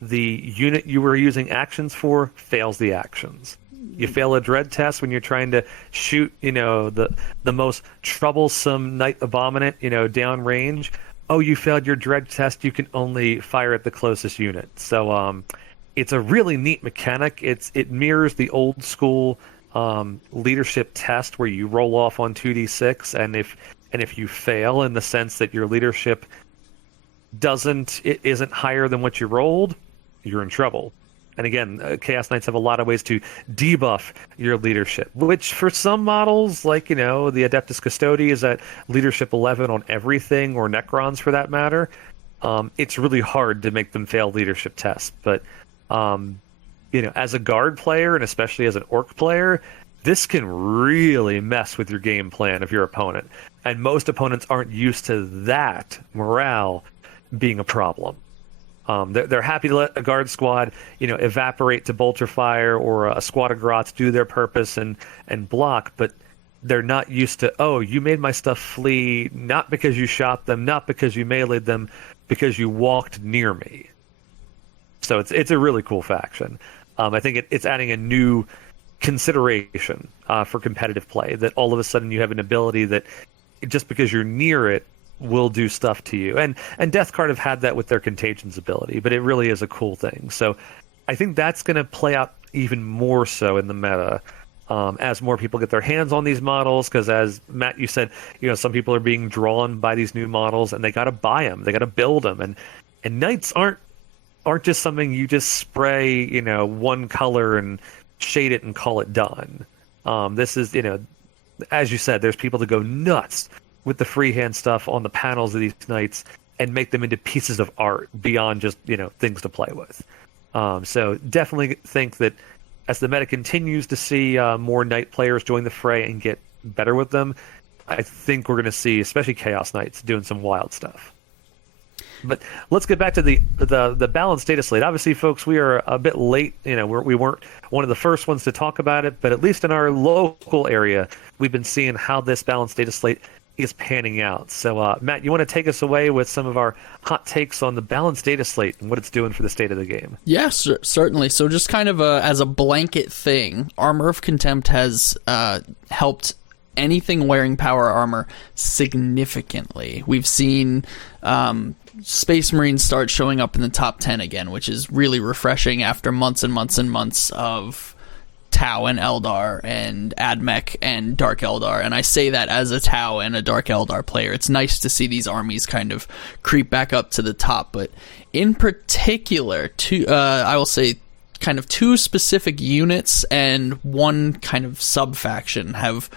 the unit you were using actions for fails the actions. You fail a dread test when you're trying to shoot, the most troublesome Knight Abominant, down range. Oh, you failed your dread test. You can only fire at the closest unit. So it's a really neat mechanic. It mirrors the old school leadership test where you roll off on 2d6, and if you fail in the sense that your leadership isn't higher than what you rolled, you're in trouble. And again, Chaos Knights have a lot of ways to debuff your leadership, which for some models, like, the Adeptus Custodi is at leadership 11 on everything, or Necrons for that matter. It's really hard to make them fail leadership tests. But, as a guard player, and especially as an orc player, this can really mess with your game plan of your opponent. And most opponents aren't used to that morale being a problem. They're happy to let a guard squad, evaporate to bolter fire, or a squad of grots do their purpose and block, but they're not used to, oh, you made my stuff flee, not because you shot them, not because you meleeed them, because you walked near me. So it's a really cool faction. I think it's adding a new consideration for competitive play, that all of a sudden you have an ability that just because you're near it will do stuff to you. And Deathguard have had that with their Contagions ability, but it really is a cool thing. So I think that's going to play out even more so in the meta as more people get their hands on these models, because as Matt, you said, some people are being drawn by these new models, and they got to buy them, they got to build them, and Knights aren't just something you just spray, one color and shade it and call it done. This is, as you said, there's people that go nuts with the freehand stuff on the panels of these Knights and make them into pieces of art beyond just, things to play with. So definitely think that as the meta continues to see more Knight players join the fray and get better with them, I think we're going to see, especially Chaos Knights, doing some wild stuff. But let's get back to the balanced data slate. Obviously, folks, we are a bit late. We weren't one of the first ones to talk about it, but at least in our local area, we've been seeing how this balanced data slate is panning out. So, Matt, you want to take us away with some of our hot takes on the balanced data slate and what it's doing for the state of the game? Yes, certainly. So just kind of as a blanket thing, Armor of Contempt has helped anything wearing power armor significantly. We've seen Space Marines start showing up in the top 10 again, which is really refreshing after months and months and months of Tau and Eldar and Admech and Dark Eldar, and I say that as a Tau and a Dark Eldar player. It's nice to see these armies kind of creep back up to the top, but in particular, I will say kind of two specific units and one kind of sub-faction have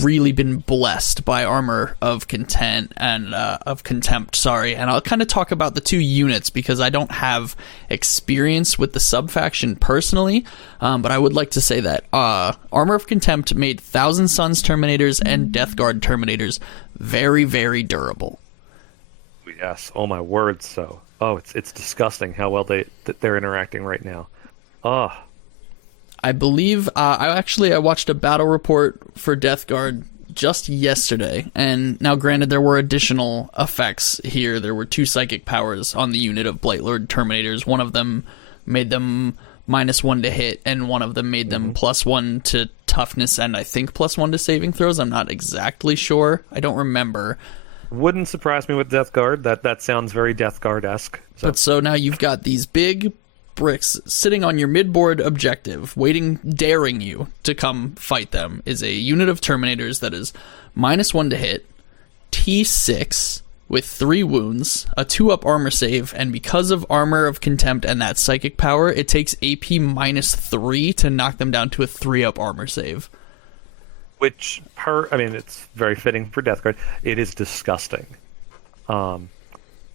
really been blessed by Armor of Contempt and and I'll kind of talk about the two units because I don't have experience with the sub-faction personally, but I would like to say that Armor of Contempt made Thousand Suns Terminators and Death Guard Terminators very, very durable. Yes, oh my word, so it's disgusting how well they're interacting right now. I believe I watched a battle report for Death Guard just yesterday, and now granted there were additional effects here. There were 2 psychic powers on the unit of Blightlord Terminators. One of them made them -1 to hit, and one of them made them +1 to toughness and I think +1 to saving throws. I'm not exactly sure. I don't remember. Wouldn't surprise me with Death Guard. That sounds very Death Guard-esque. So. But so now you've got these big bricks sitting on your midboard objective, waiting, daring you to come fight them, is a unit of Terminators that is -1 to hit, T6 with 3 wounds, a 2-up armor save, and because of Armor of Contempt and that psychic power, it takes AP -3 to knock them down to a 3-up armor save. Which, it's very fitting for Death Guard. It is disgusting.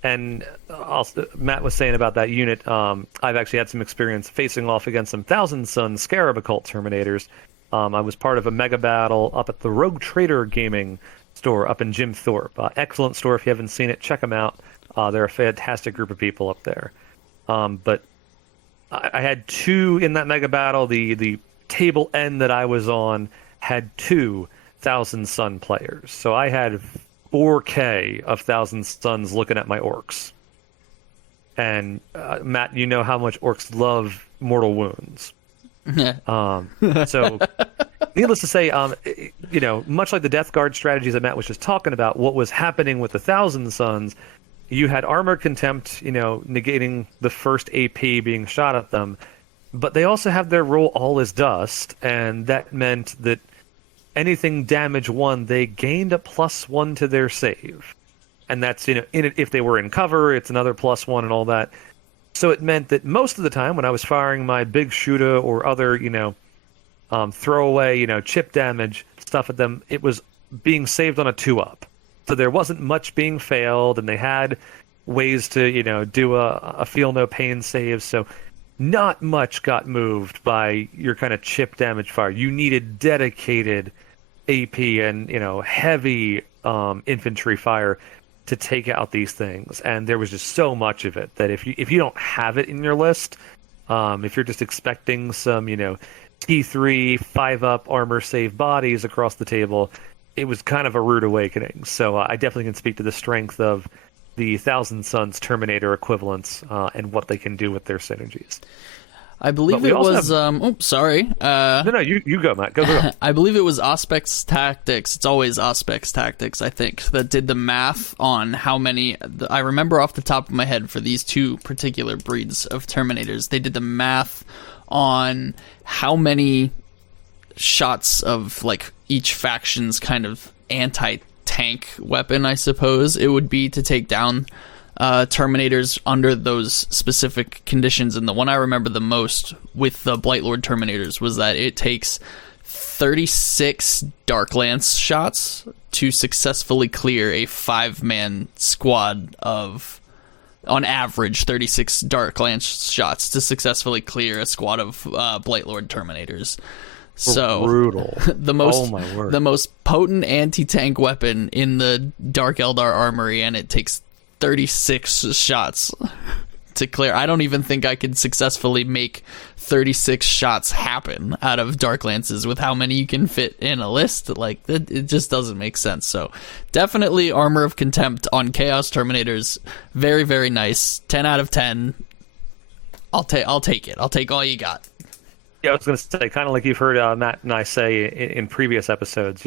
And also, Matt was saying about that unit, I've actually had some experience facing off against some Thousand Sun Scarab Occult Terminators. I was part of a mega battle up at the Rogue Trader Gaming store up in Jim Thorpe. Excellent store. If you haven't seen it, check them out. They're a fantastic group of people up there. But I had 2 in that mega battle. The table end that I was on had 2 Thousand Sun players. So I had 4K of Thousand Suns looking at my orcs. And Matt, you know how much orcs love mortal wounds. So needless to say, much like the Death Guard strategies that Matt was just talking about, what was happening with the Thousand Suns, you had Armor Contempt, negating the first AP being shot at them, but they also have their role All is Dust, and that meant that anything damage 1, they gained a +1 to their save. And that's, if they were in cover, it's another +1 and all that. So it meant that most of the time when I was firing my big shooter or other, throwaway, chip damage stuff at them, it was being saved on a 2-up. So there wasn't much being failed, and they had ways to, do a feel no pain save. So not much got moved by your kind of chip damage fire. You needed dedicated AP and, heavy infantry fire to take out these things. And there was just so much of it that if you don't have it in your list, if you're just expecting some, T3, 5-up armor save bodies across the table, it was kind of a rude awakening. So I definitely can speak to the strength of the Thousand Suns Terminator equivalents and what they can do with their synergies. I believe it was. Sorry. No, you go, Matt. Go. I believe it was Auspex Tactics. It's always Auspex Tactics, I think, that did the math on how many. I remember off the top of my head for these 2 particular breeds of Terminators, they did the math on how many shots of like each faction's kind of anti-tank weapon, I suppose it would be, to take down Terminators under those specific conditions. And the one I remember the most with the Blightlord Terminators was that it takes 36 Dark Lance shots to successfully clear a 5-man squad of, on average, 36 Dark Lance shots to successfully clear a squad of Blightlord Terminators. So brutal. the most potent anti-tank weapon in the Dark Eldar armory, and it takes 36 shots to clear. I don't even think I could successfully make 36 shots happen out of Dark Lances with how many you can fit in a list. Like, it just doesn't make sense. So definitely Armor of Contempt on Chaos Terminators. Very, very nice. 10 out of 10. I'll take it. I'll take all you got. Yeah, I was going to say, kind of like you've heard Matt and I say in previous episodes,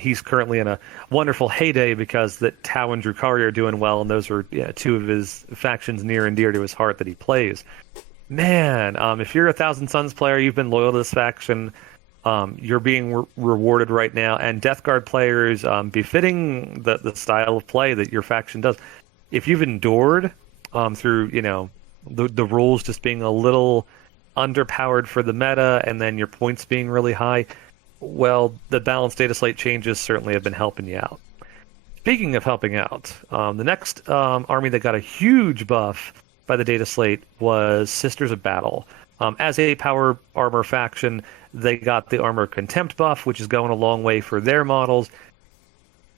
he's currently in a wonderful heyday because that Tau and Drukhari are doing well, and those are 2 of his factions near and dear to his heart that he plays. Man, if you're a Thousand Suns player, you've been loyal to this faction, you're being rewarded right now, and Death Guard players, befitting the style of play that your faction does, if you've endured through, the rules just being a little underpowered for the meta, and then your points being really high, well, the balanced data slate changes certainly have been helping you out. Speaking of helping out, the next army that got a huge buff by the data slate was Sisters of Battle. As a power armor faction, they got the Armor Contempt buff, which is going a long way for their models,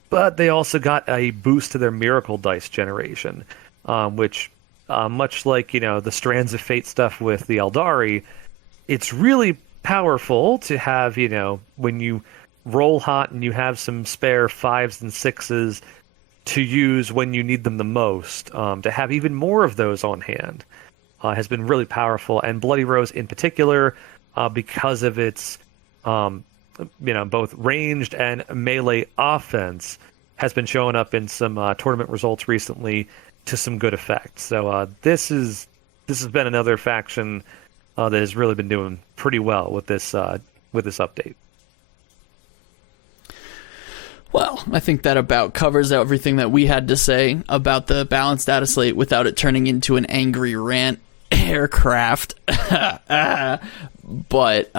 but they also got a boost to their Miracle Dice generation, which much like, the Strands of Fate stuff with the Eldari, it's really powerful to have, when you roll hot and you have some spare 5s and 6s to use when you need them the most, to have even more of those on hand has been really powerful. And Bloody Rose in particular, because of its, both ranged and melee offense, has been showing up in some tournament results recently to some good effect. So this has been another faction that has really been doing pretty well with this update. Well, I think that about covers everything that we had to say about the balanced data slate without it turning into an angry rant. Aircraft. But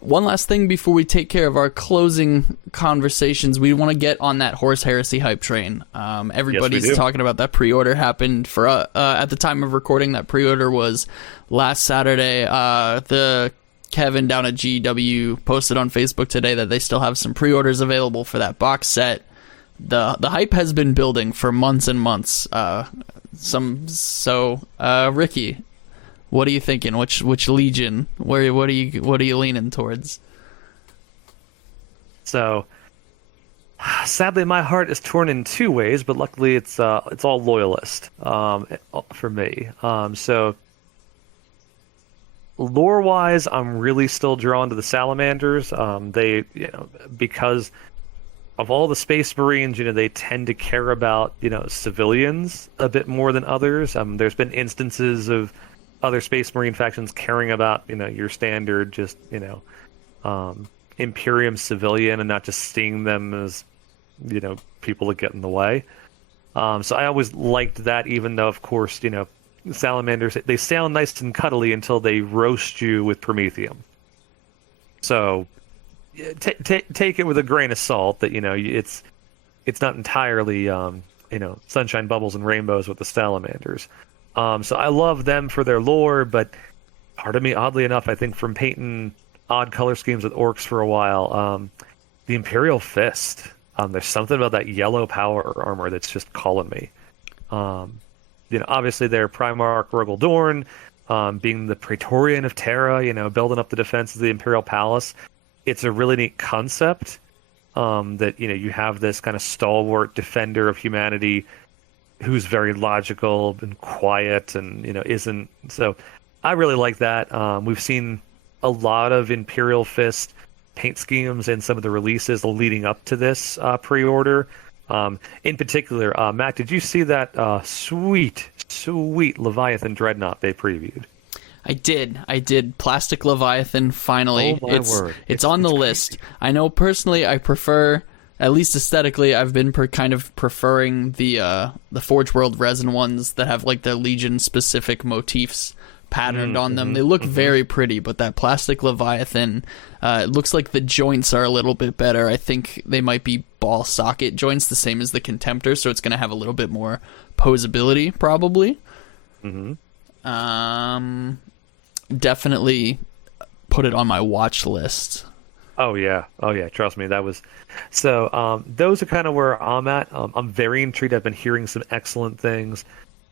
one last thing before we take care of our closing conversations, we want to get on that Horus Heresy hype train. Everybody's talking about that pre-order happened for at the time of recording. That pre-order was last Saturday. The Kevin down at GW posted on Facebook today that they still have some pre-orders available for that box set. The hype has been building for months and months. Ricky, what are you thinking? Which legion? What are you leaning towards? So, sadly, my heart is torn in two ways, but luckily it's all loyalist for me. So, lore-wise, I'm really still drawn to the Salamanders. They, because of all the Space Marines, they tend to care about, civilians a bit more than others. There's been instances of other Space Marine factions caring about, your standard, just, Imperium civilian and not just seeing them as, people that get in the way. So I always liked that, even though, of course, Salamanders, they sound nice and cuddly until they roast you with Promethium. So take it with a grain of salt that, it's not entirely, sunshine, bubbles, and rainbows with the Salamanders. So I love them for their lore, but part of me, oddly enough, I think from painting odd color schemes with orcs for a while, the Imperial Fist, there's something about that yellow power armor that's just calling me. Obviously they're Primarch Rogel Dorn, being the Praetorian of Terra, building up the defense of the Imperial Palace. It's a really neat concept that, you have this kind of stalwart defender of humanity who's very logical and quiet and, isn't. So I really like that. We've seen a lot of Imperial Fist paint schemes in some of the releases leading up to this pre-order. In particular, Matt, did you see that sweet Leviathan Dreadnought they previewed? I did. Plastic Leviathan, finally. Oh, my word. It's on the list. Crazy. I know personally I prefer, at least aesthetically, I've been kind of preferring the Forge World resin ones that have like their Legion-specific motifs patterned on them. They look very pretty, but that Plastic Leviathan, it looks like the joints are a little bit better. I think they might be ball socket joints, the same as the Contemptor, so it's going to have a little bit more posability, probably. Definitely put it on my watch list. Oh yeah. Trust me, that was so. Those are kind of where I'm at. I'm very intrigued. I've been hearing some excellent things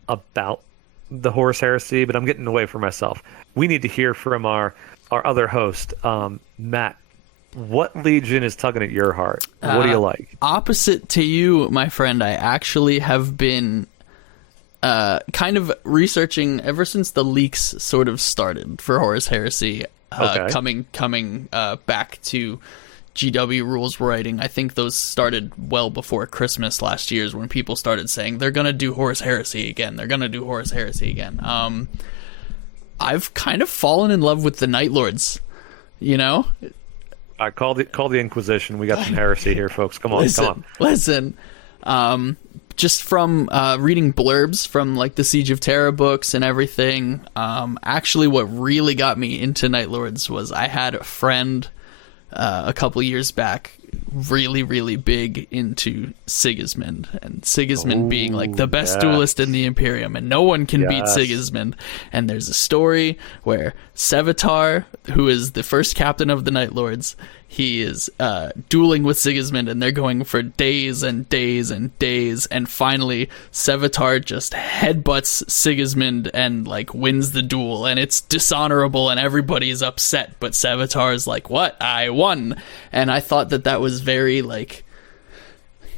about the Horus Heresy, but I'm getting away from myself. We need to hear from our other host, Matt. What legion is tugging at your heart? What do you like? Opposite to you, my friend, I actually have been kind of researching ever since the leaks sort of started for Horus Heresy. Coming back to GW rules writing. I think those started well before Christmas last year, when people started saying they're gonna do Horus Heresy again. I've kind of fallen in love with the Night Lords. I call the Inquisition. We got some heresy here, folks. Come on. Listen. Just from reading blurbs from like the Siege of Terra books and everything, actually what really got me into Night Lords was I had a friend a couple years back really, really big into Sigismund, and Sigismund being like the best duelist in the Imperium, and no one can beat Sigismund. And there's a story where Sevatar, who is the first captain of the Night Lords, he is dueling with Sigismund, and they're going for days and days and days, and finally Sevatar just headbutts Sigismund and like wins the duel, and it's dishonorable and everybody's upset, but Sevatar is like, what? I won. And I thought that was very like,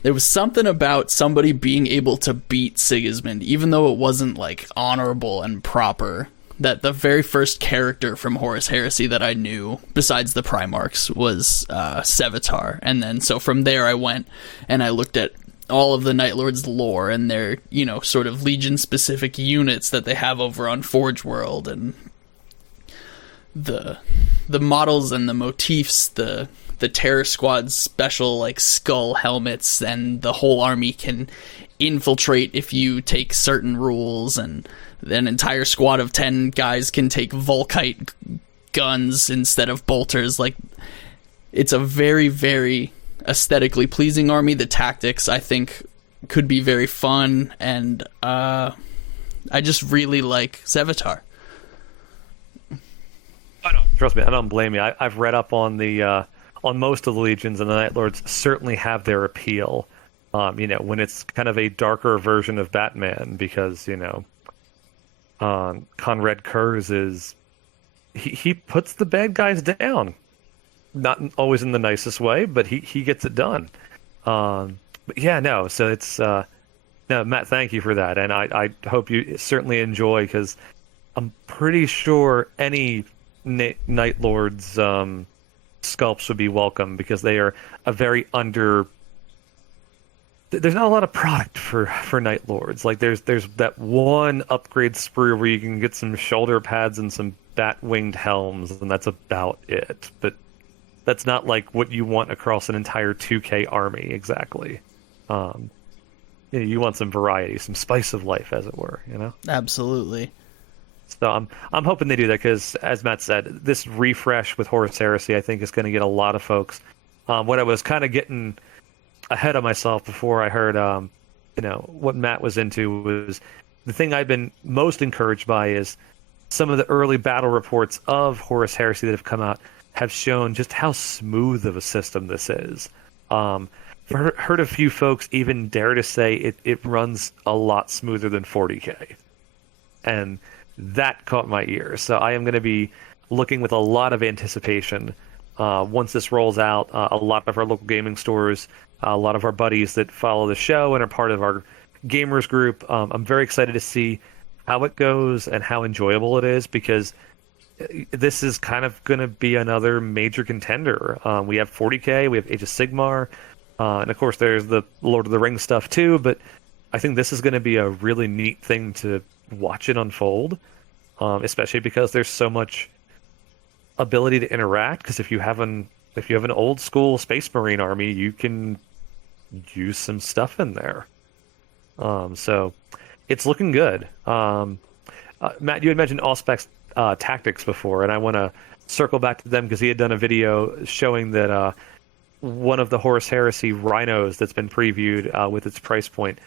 there was something about somebody being able to beat Sigismund, even though it wasn't like honorable and proper, that the very first character from Horus Heresy that I knew, besides the Primarchs, was Sevatar. And then so from there I went and I looked at all of the Night Lord's lore and their, sort of Legion-specific units that they have over on Forge World, and the models and the motifs, the Terror Squad's special, like, skull helmets, and the whole army can infiltrate if you take certain rules, and an entire squad of 10 guys can take Volkite guns instead of bolters. Like, it's a very, very aesthetically pleasing army. The tactics, I think, could be very fun, and I just really like Sevatar. Oh, no, trust me, I don't blame you. I've read up on on most of the legions, and the Night Lords certainly have their appeal. When it's kind of a darker version of Batman, because Conrad Kurz he puts the bad guys down, not always in the nicest way, but he gets it done. But yeah, no, so it's no, Matt, thank you for that, and I hope you certainly enjoy, because I'm pretty sure any Night Lords sculpts would be welcome, because they are a very there's not a lot of product for Night Lords. Like, there's that one upgrade sprue where you can get some shoulder pads and some bat-winged helms, and that's about it. But that's not like what you want across an entire 2K army, exactly. You want some variety, some spice of life, as it were, Absolutely. So I'm hoping they do that, because, as Matt said, this refresh with Horus Heresy, I think, is going to get a lot of folks. What I was kind of getting ahead of myself before I heard, what Matt was into, was the thing I've been most encouraged by is some of the early battle reports of Horus Heresy that have come out have shown just how smooth of a system this is. Heard a few folks even dare to say it runs a lot smoother than 40K. And that caught my ear. So I am going to be looking with a lot of anticipation once this rolls out. A lot of our local gaming stores, a lot of our buddies that follow the show and are part of our gamers group. I'm very excited to see how it goes and how enjoyable it is, because this is kind of going to be another major contender. We have 40K, we have Age of Sigmar, and of course there's the Lord of the Rings stuff too, but I think this is going to be a really neat thing to watch it unfold, especially because there's so much ability to interact. Because if you have an old school Space Marine army, you can use some stuff in there. So it's looking good. Matt, you had mentioned Allspec's tactics before, and I want to circle back to them, because he had done a video showing that one of the Horus Heresy rhinos that's been previewed with its price point,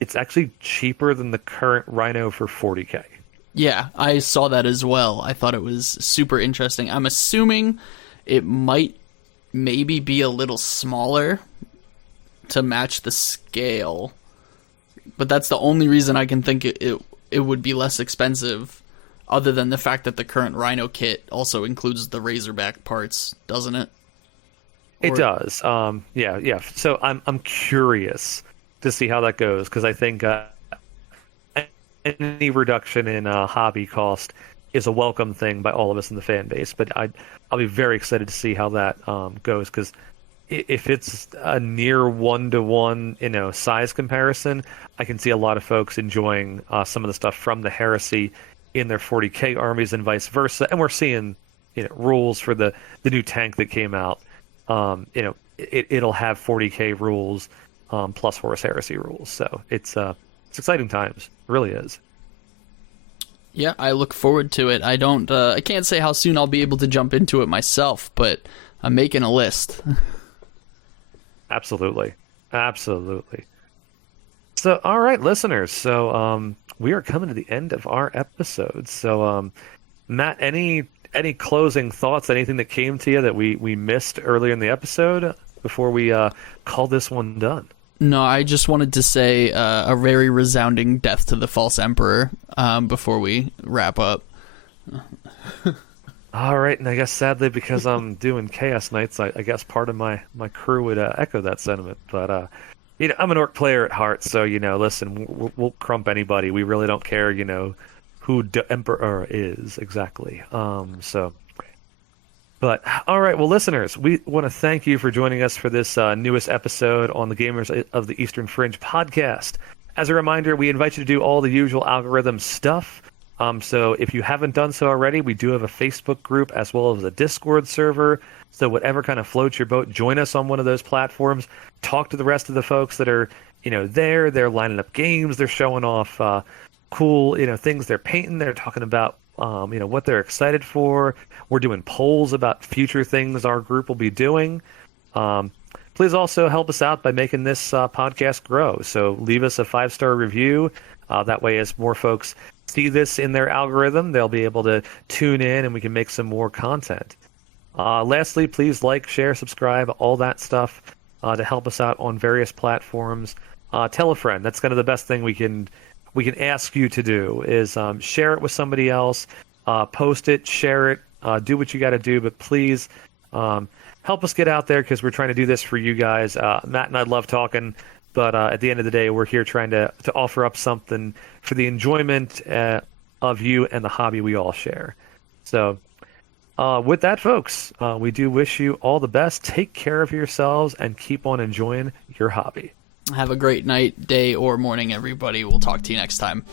it's actually cheaper than the current rhino for 40K. Yeah, I saw that as well. I thought it was super interesting. I'm assuming it might maybe be a little smaller to match the scale, but that's the only reason I can think it would be less expensive, other than the fact that the current Rhino kit also includes the Razorback parts, doesn't it? It does. Yeah. So I'm curious to see how that goes, because I think any reduction in hobby cost is a welcome thing by all of us in the fan base. But I'll be very excited to see how that goes, because if it's a near 1-to-1 size comparison, I can see a lot of folks enjoying some of the stuff from the Heresy in their 40K armies and vice versa. And we're seeing rules for the new tank that came out. It'll have 40K rules plus Horus Heresy rules. So it's exciting times. It really is. Yeah, I look forward to it. I can't say how soon I'll be able to jump into it myself, but I'm making a list. Absolutely. So, all right, listeners. So, we are coming to the end of our episode. So, Matt, any closing thoughts? Anything that came to you that we missed earlier in the episode before we call this one done? No, I just wanted to say a very resounding death to the false emperor before we wrap up. All right, and I guess sadly, because I'm doing Chaos Knights, I guess part of my crew would echo that sentiment. But I'm an orc player at heart, so listen, we'll crump anybody. We really don't care, who the Emperor is exactly. But all right, well, listeners, we want to thank you for joining us for this newest episode on the Gamers of the Eastern Fringe podcast. As a reminder, we invite you to do all the usual algorithm stuff. So if you haven't done so already, we do have a Facebook group as well as a Discord server. So whatever kind of floats your boat, join us on one of those platforms. Talk to the rest of the folks that are, there. They're lining up games. They're showing off cool, things they're painting. They're talking about, what they're excited for. We're doing polls about future things our group will be doing. Please also help us out by making this podcast grow. So leave us a 5-star review. That way, as more folks see this in their algorithm, they'll be able to tune in and we can make some more content. Lastly, please like, share, subscribe, all that stuff to help us out on various platforms. Tell a friend. That's kind of the best thing we can ask you to do is share it with somebody else, post it, share it, do what you got to do. But please help us get out there because we're trying to do this for you guys. Matt and I love talking, but at the end of the day, we're here trying to offer up something for the enjoyment of you and the hobby we all share. So with that, folks, we do wish you all the best. Take care of yourselves and keep on enjoying your hobby. Have a great night, day, or morning, everybody. We'll talk to you next time.